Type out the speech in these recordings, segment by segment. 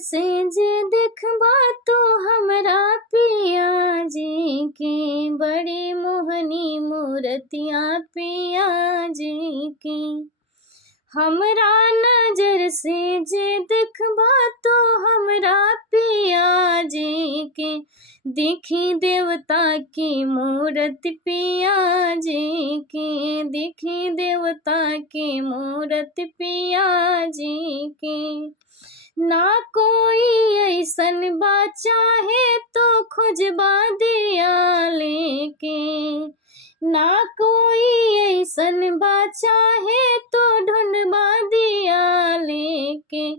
से जे देखबा तो हमरा पिया जी के, बड़ी मोहनी मूरतिया पिया जी के। हमरा नजर से जे देखबा तो हमरा पिया जी के, देखी देवता की मूरत पिया जी के, देखी देवता की मूरत पिया जी के। ना कोई ऐसन बा चाहे तो खोजबा दिया लेके, ना कोई ऐसन बा चाहे तो ढूंढबा दिया लेके,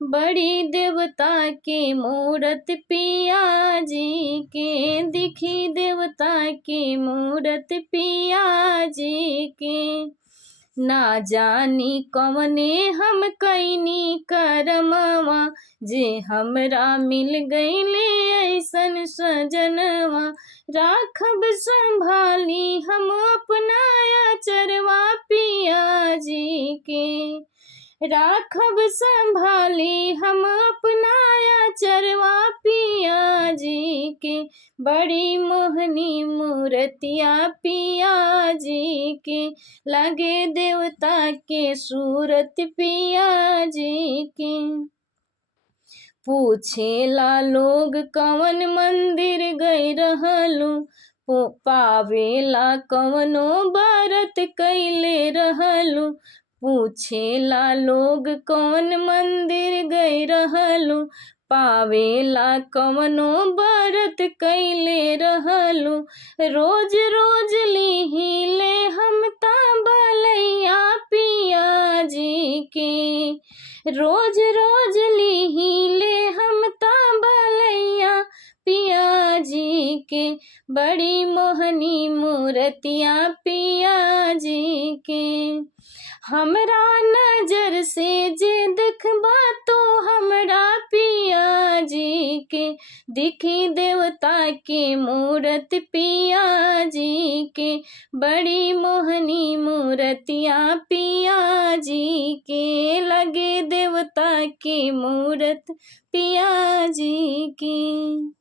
बड़ी देवता के मूरत पिया जी के, दिखी देवता के मूरत पिया जी के। ना जानी कवने हम कैनी करमवा, जे हमरा मिल गईले ऐसन सजनवा। राखब संभाली हम अपना अचरवा पिया जी के, राखब संभाली हम अपना अचरवा पिया जी के, बड़ी मोहनी मूरतिया पिया जी के, लगे देवता के सूरत पिया जी के। पूछेला लोग कवन मंदिर गई रहलू, पावेला कवनो व्रत कैले रहलू। पूछेला लोग कौन मंदिर गई रहलू, पावेला कवनो व्रत कैले रहलू। रोज रोज लिहिले हम ता बलैया पिया जी के, रोज रोज लिहिले हम ता बलैया पिया जी के, बड़ी मोहनी मूरतिया पिया जी के। हमरा नजर से जे देखबा तो हमरा पिया जी के, दिखी देवता के मूरत पिया जी के, बड़ी मोहनी मूरतिया पिया जी के, लगे देवता की मूरत पिया जी की।